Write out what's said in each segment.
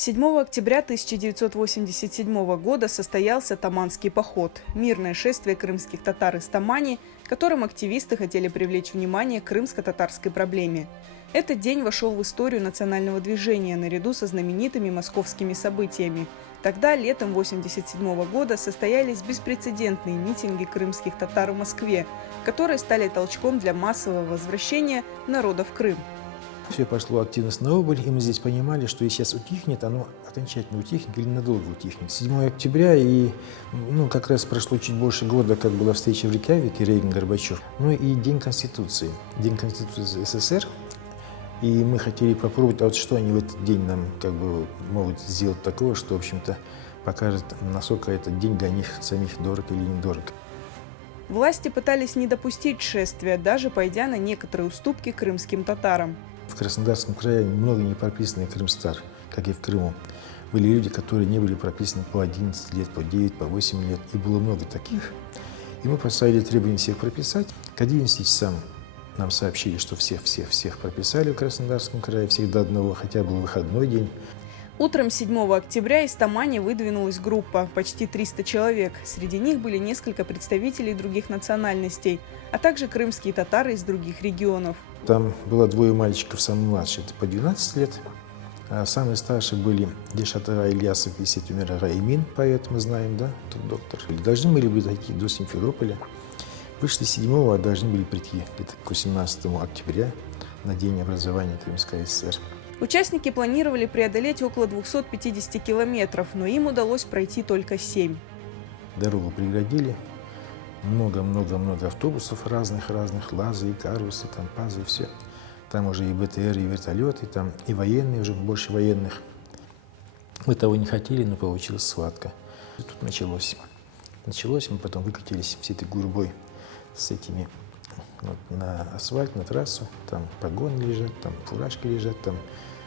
7 октября 1987 года состоялся Таманский поход – мирное шествие крымских татар из Тамани, которым активисты хотели привлечь внимание к крымско-татарской проблеме. Этот день вошел в историю национального движения наряду со знаменитыми московскими событиями. Тогда, летом 1987 года, состоялись беспрецедентные митинги крымских татар в Москве, которые стали толчком для массового возвращения народа в Крым. Все пошло активность на убыль, и мы здесь понимали, что если сейчас утихнет, оно окончательно утихнет или надолго утихнет. 7 октября, и как раз прошло чуть больше года, как была встреча в Рейкьявике, Рейган-Горбачев, и День Конституции СССР. И мы хотели попробовать, а вот что они в этот день нам могут сделать такого, что, в общем-то, покажет, насколько этот день для них самих дорог или недорог. Власти пытались не допустить шествия, даже пойдя на некоторые уступки крымским татарам. В Краснодарском крае много не прописанных крымстар, как и в Крыму. Были люди, которые не были прописаны по 11 лет, по 9, по 8 лет, и было много таких. И мы поставили требование всех прописать. К 11 часам нам сообщили, что всех прописали в Краснодарском крае, всех до одного, хотя был выходной день. Утром 7 октября из Тамани выдвинулась группа, почти 300 человек. Среди них были несколько представителей других национальностей, а также крымские татары из других регионов. Там было двое мальчиков, самый младший, это по 12 лет, а самые старшие были Дильшат Ага Ильясов и Сетюмер Ага Эмин, поэт, мы знаем, да, тот доктор. Должны были бы дойти до Симферополя, вышли 7-го, а должны были прийти где-то к 18 октября на день образования Крымской ССР. Участники планировали преодолеть около 250 километров, но им удалось пройти только 7. Дорогу преградили, много автобусов разных, лазы, и карусы, там пазы, и все. Там уже и БТР, и вертолеты, там и военные, уже больше военных. Мы того не хотели, но получилась схватка. И тут началось, мы потом выкатились всей этой гурьбой с этими на асфальт, на трассу, там погоны лежат, там фуражки лежат, там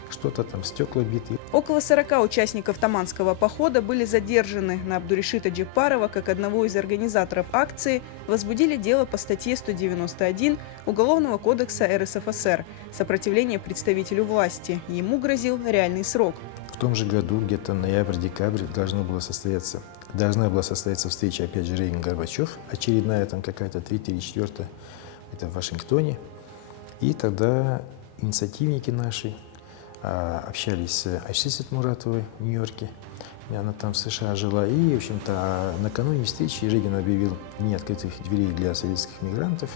что-то, там стекла биты. Около 40 участников Таманского похода были задержаны. На Абдуришита Джепарова, как одного из организаторов акции, возбудили дело по статье 191 Уголовного кодекса РСФСР «Сопротивление представителю власти». Ему грозил реальный срок. В том же году, где-то ноябрь-декабрь, должна была состояться встреча, опять же, Рейган-Горбачев, очередная, там какая-то 3-я или 4-я, это в Вашингтоне. И тогда инициативники наши общались с Айшисет Муратовой в Нью-Йорке, она там в США жила, и, в общем-то, накануне встречи Рейган объявил дни открытых дверей для советских мигрантов,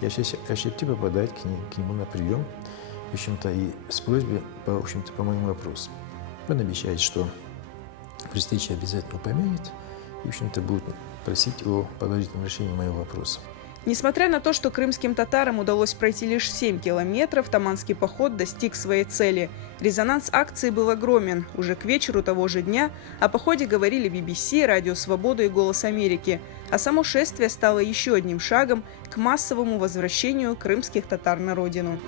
и Айшисет попадает к нему на прием, в общем-то, и с просьбой, по моему вопросу. Он обещает, что при встрече обязательно упомянет, и, в общем-то, будет просить о положительном решении моего вопроса. Несмотря на то, что крымским татарам удалось пройти лишь 7 километров, Таманский поход достиг своей цели. Резонанс акции был огромен. Уже к вечеру того же дня о походе говорили BBC, Радио Свобода и Голос Америки. А само шествие стало еще одним шагом к массовому возвращению крымских татар на родину.